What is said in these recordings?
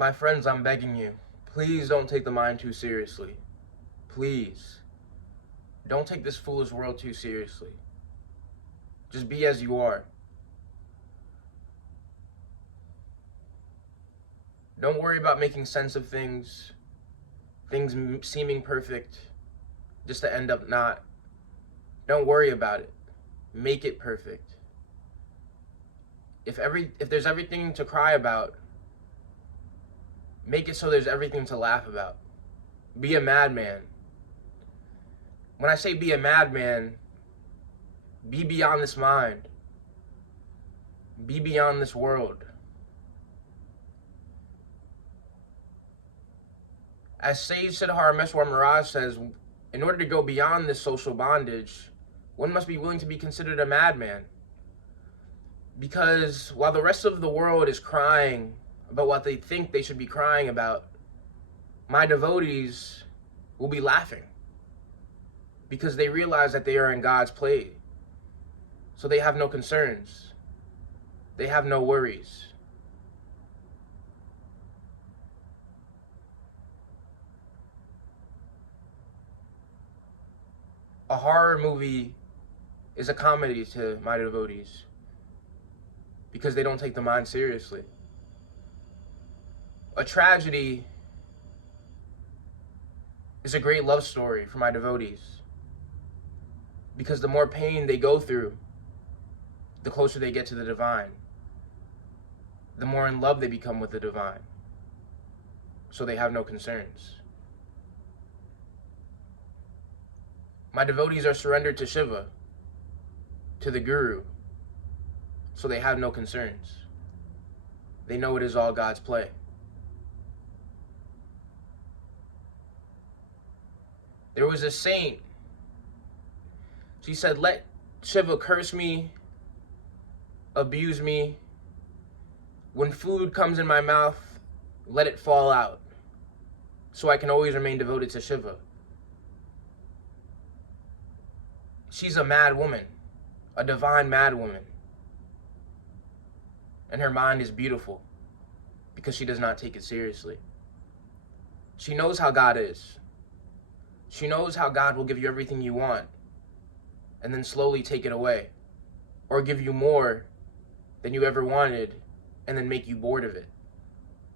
My friends, I'm begging you, please don't take the mind too seriously. Please. Don't take this foolish world too seriously. Just be as you are. Don't worry about making sense of things seeming perfect, just to end up not. Don't worry about it. Make it perfect. If there's everything to cry about, make it so there's everything to laugh about. Be a madman. When I say be a madman, be beyond this mind. Be beyond this world. As Sage Siddhar Meshwar Maharaj says, in order to go beyond this social bondage, one must be willing to be considered a madman. Because while the rest of the world is crying about what they think they should be crying about, my devotees will be laughing because they realize that they are in God's play. So they have no concerns. They have no worries. A horror movie is a comedy to my devotees because they don't take the mind seriously. A tragedy is a great love story for my devotees because the more pain they go through, the closer they get to the divine, the more in love they become with the divine. So they have no concerns. My devotees are surrendered to Shiva, to the Guru, so they have no concerns. They know it is all God's play. There was a saint. She said, let Shiva curse me, abuse me. When food comes in my mouth, let it fall out, so I can always remain devoted to Shiva. She's a mad woman, a divine mad woman. And her mind is beautiful because she does not take it seriously. She knows how God is. She knows how God will give you everything you want and then slowly take it away, or give you more than you ever wanted and then make you bored of it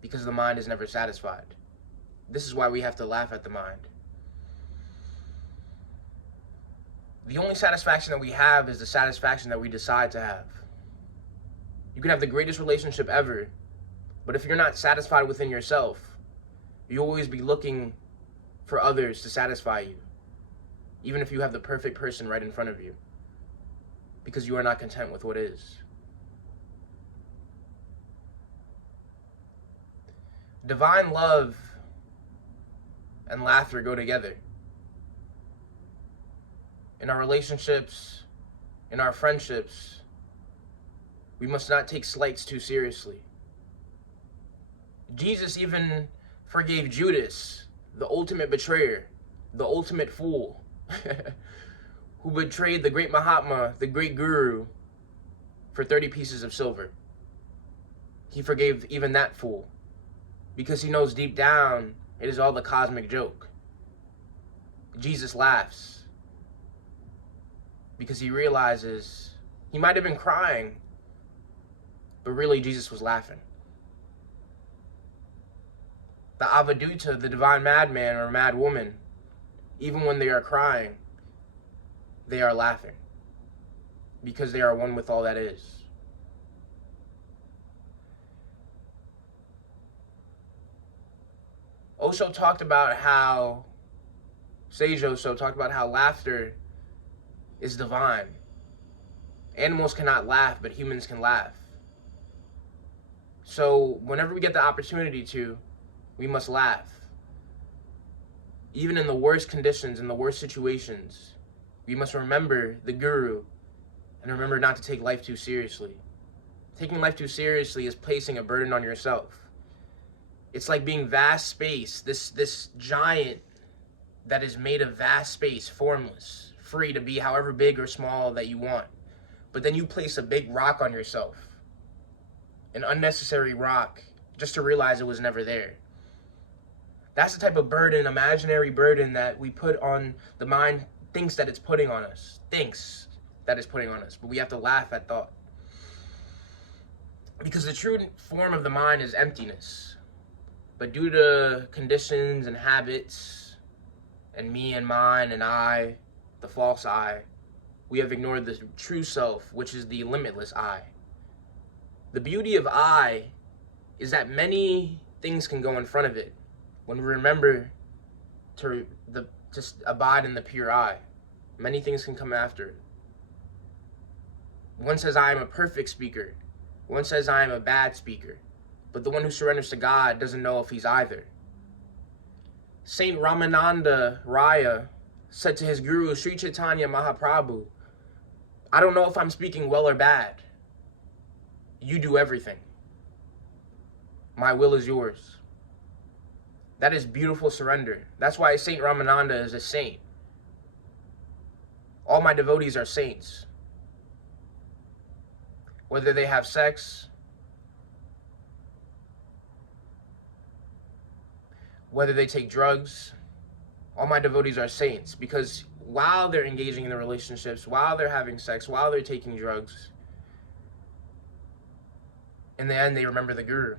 because the mind is never satisfied. This is why we have to laugh at the mind. The only satisfaction that we have is the satisfaction that we decide to have. You can have the greatest relationship ever, but if you're not satisfied within yourself, you'll always be looking for others to satisfy you, even if you have the perfect person right in front of you, because you are not content with what is. Divine love and laughter go together. In our relationships, in our friendships, we must not take slights too seriously. Jesus even forgave Judas, the ultimate betrayer, the ultimate fool, who betrayed the great Mahatma, the great Guru, for 30 pieces of silver. He forgave even that fool because he knows deep down it is all the cosmic joke. Jesus laughs because he realizes he might have been crying, but really Jesus was laughing. The Avaduta, the divine madman or mad woman, even when they are crying, they are laughing because they are one with all that is. Sage Osho talked about how laughter is divine. Animals cannot laugh, but humans can laugh. So whenever we get the opportunity to, we must laugh. Even in the worst conditions, in the worst situations, we must remember the Guru and remember not to take life too seriously. Taking life too seriously is placing a burden on yourself. It's like being vast space, this giant that is made of vast space, formless, free to be however big or small that you want. But then you place a big rock on yourself, an unnecessary rock, just to realize it was never there. That's the type of burden, imaginary burden, that we put on the mind, thinks that it's putting on us. Thinks that it's putting on us. But we have to laugh at thought. Because the true form of the mind is emptiness. But due to conditions and habits, and me and mine and I, the false I, we have ignored the true self, which is the limitless I. The beauty of I is that many things can go in front of it when we remember to abide in the pure I. Many things can come after it. One says I am a perfect speaker. One says I am a bad speaker. But the one who surrenders to God doesn't know if he's either. Saint Ramananda Raya said to his guru, Sri Chaitanya Mahaprabhu, I don't know if I'm speaking well or bad. You do everything. My will is yours. That is beautiful surrender. That's why Saint Ramananda is a saint. All my devotees are saints. Whether they have sex, whether they take drugs, all my devotees are saints, because while they're engaging in the relationships, while they're having sex, while they're taking drugs, in the end they remember the Guru,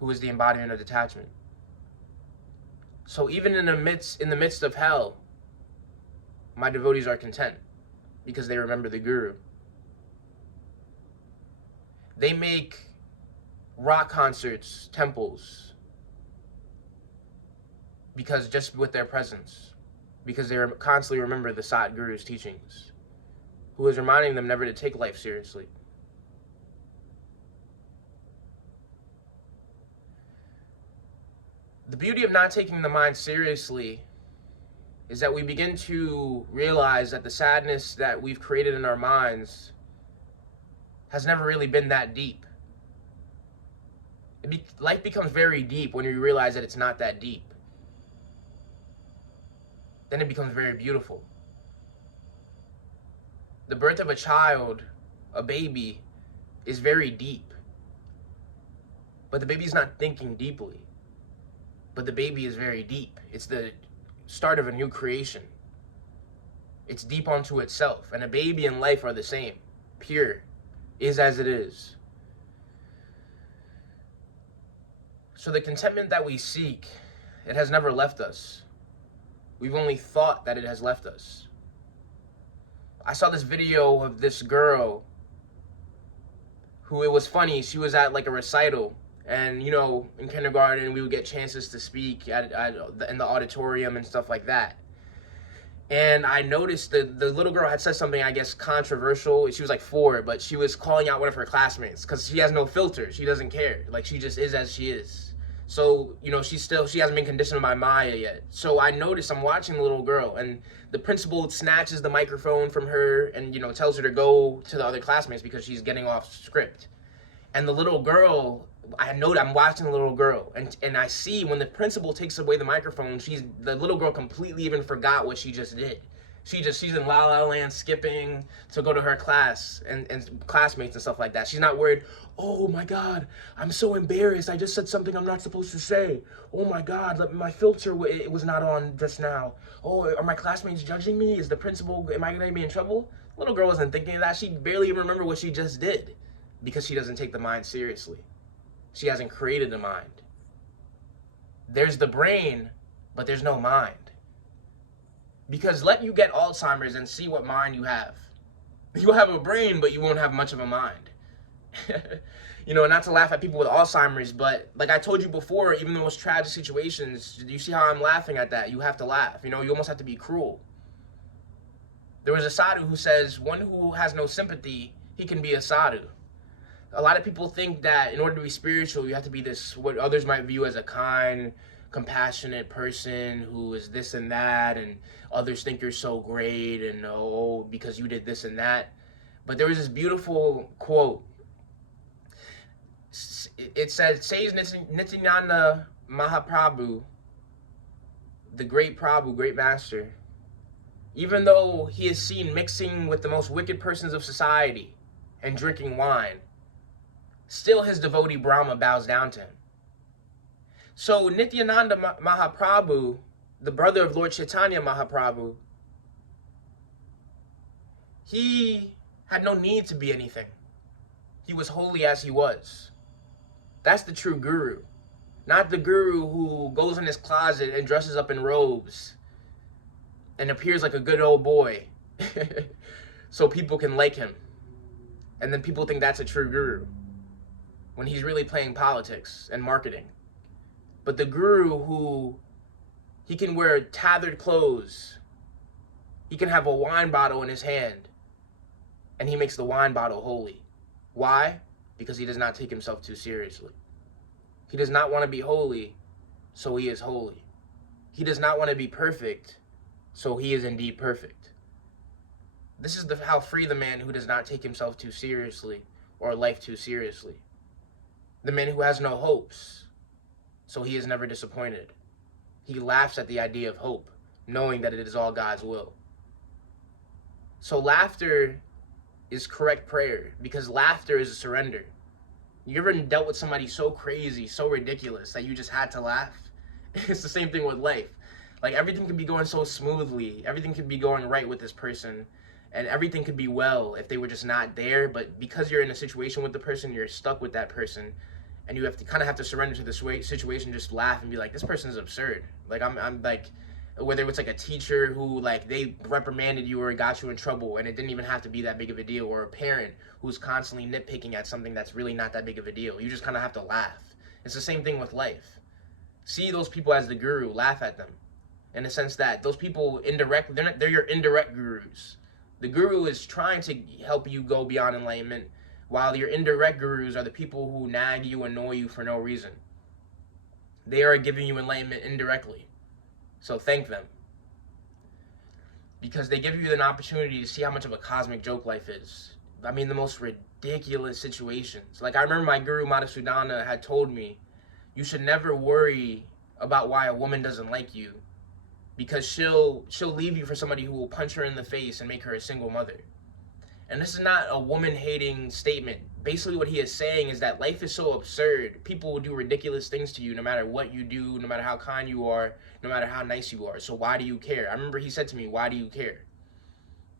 who is the embodiment of detachment. So even in the midst of hell, my devotees are content because they remember the Guru. They make rock concerts, temples, because just with their presence, because they constantly remember the Sat Guru's teachings, who is reminding them never to take life seriously. The beauty of not taking the mind seriously is that we begin to realize that the sadness that we've created in our minds has never really been that deep. Life becomes very deep when you realize that it's not that deep. Then it becomes very beautiful. The birth of a child, a baby, is very deep. But the baby's not thinking deeply. But the baby is very deep. It's the start of a new creation. It's deep unto itself. And a baby and life are the same. Pure. Is as it is. So the contentment that we seek, it has never left us. We've only thought that it has left us. I saw this video of this girl who, it was funny, she was at like a recital. And, you know, in kindergarten, we would get chances to speak in the auditorium and stuff like that. And I noticed the little girl had said something, I guess, controversial. She was like 4, but she was calling out one of her classmates because she has no filter. She doesn't care. Like, she just is as she is. So, you know, she hasn't been conditioned by Maya yet. So I noticed, I'm watching the little girl, and the principal snatches the microphone from her and, you know, tells her to go to the other classmates because she's getting off script. And the little girl, I'm watching the little girl, and I see when the principal takes away the microphone, the little girl completely even forgot what she just did. She's in La La Land skipping to go to her class and classmates and stuff like that. She's not worried, oh my God, I'm so embarrassed. I just said something I'm not supposed to say. Oh my God, my filter, it was not on just now. Oh, are my classmates judging me? Is the principal, am I gonna be in trouble? Little girl wasn't thinking of that. She barely even remembered what she just did because she doesn't take the mind seriously. She hasn't created a mind. There's the brain, but there's no mind. Because let you get Alzheimer's and see what mind you have. You'll have a brain, but you won't have much of a mind. You know, not to laugh at people with Alzheimer's, but like I told you before, even though it's tragic situations, you see how I'm laughing at that? You have to laugh. You know, you almost have to be cruel. There was a sadhu who says, one who has no sympathy, he can be a sadhu. A lot of people think that in order to be spiritual, you have to be this, what others might view as a kind, compassionate person who is this and that, and others think you're so great, and oh, because you did this and that. But there was this beautiful quote. It says Nityananda Mahaprabhu, the great Prabhu, great master, even though he is seen mixing with the most wicked persons of society and drinking wine, still his devotee Brahma bows down to him. So Nityananda Mahaprabhu, the brother of Lord Chaitanya Mahaprabhu, he had no need to be anything. He was holy as he was. That's the true guru. Not the guru who goes in his closet and dresses up in robes and appears like a good old boy so people can like him. And then people think that's a true guru when he's really playing politics and marketing. But the guru who, he can wear tattered clothes, he can have a wine bottle in his hand, and he makes the wine bottle holy. Why? Because he does not take himself too seriously. He does not want to be holy, so he is holy. He does not want to be perfect, so he is indeed perfect. This is how free the man who does not take himself too seriously or life too seriously. The man who has no hopes, so he is never disappointed. He laughs at the idea of hope, knowing that it is all God's will. So laughter is correct prayer, because laughter is a surrender. You ever dealt with somebody so crazy, so ridiculous that you just had to laugh? It's the same thing with life. Like, everything could be going so smoothly, everything could be going right with this person, and everything could be well if they were just not there, but because you're in a situation with the person, you're stuck with that person, and you have to kind of have to surrender to the situation, just laugh and be like, this person is absurd. Like, I'm like, whether it's like a teacher who, like, they reprimanded you or got you in trouble and it didn't even have to be that big of a deal, or a parent who's constantly nitpicking at something that's really not that big of a deal. You just kind of have to laugh. It's the same thing with life. See those people as the guru, laugh at them, in the sense that those people indirectly, they're your indirect gurus. The guru is trying to help you go beyond enlightenment, while your indirect gurus are the people who nag you, annoy you for no reason. They are giving you enlightenment indirectly. So thank them. Because they give you an opportunity to see how much of a cosmic joke life is. I mean, the most ridiculous situations. Like, I remember my guru Madhusudana had told me, you should never worry about why a woman doesn't like you, because she'll leave you for somebody who will punch her in the face and make her a single mother. And this is not a woman-hating statement. Basically what he is saying is that life is so absurd. People will do ridiculous things to you no matter what you do, no matter how kind you are, no matter how nice you are. So why do you care? I remember he said to me, why do you care?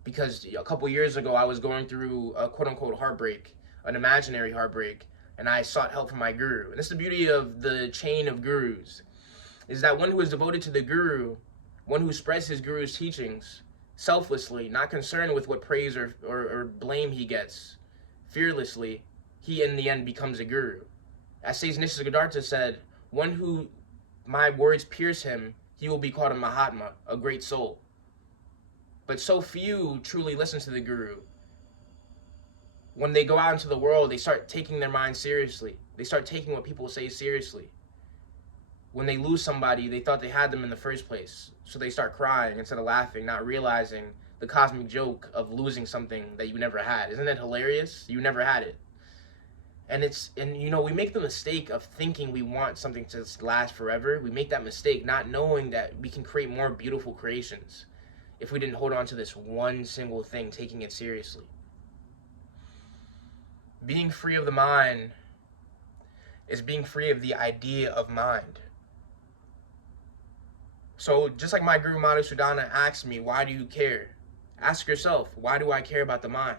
Because a couple years ago, I was going through a quote-unquote heartbreak, an imaginary heartbreak, and I sought help from my guru. And this is the beauty of the chain of gurus, is that one who is devoted to the guru, one who spreads his guru's teachings selflessly, not concerned with what praise or blame he gets, fearlessly, he in the end becomes a guru. As Says Nisargadatta said, one who my words pierce him, he will be called a Mahatma, a great soul. But so few truly listen to the guru. When they go out into the world, they start taking their mind seriously. They start taking what people say seriously. When they lose somebody, they thought they had them in the first place. So they start crying instead of laughing, not realizing the cosmic joke of losing something that you never had. Isn't that hilarious? You never had it. And you know, we make the mistake of thinking we want something to last forever. We make that mistake not knowing that we can create more beautiful creations if we didn't hold on to this one single thing, taking it seriously. Being free of the mind is being free of the idea of mind. So just like my guru Madhusudana asked me, why do you care? Ask yourself, why do I care about the mind?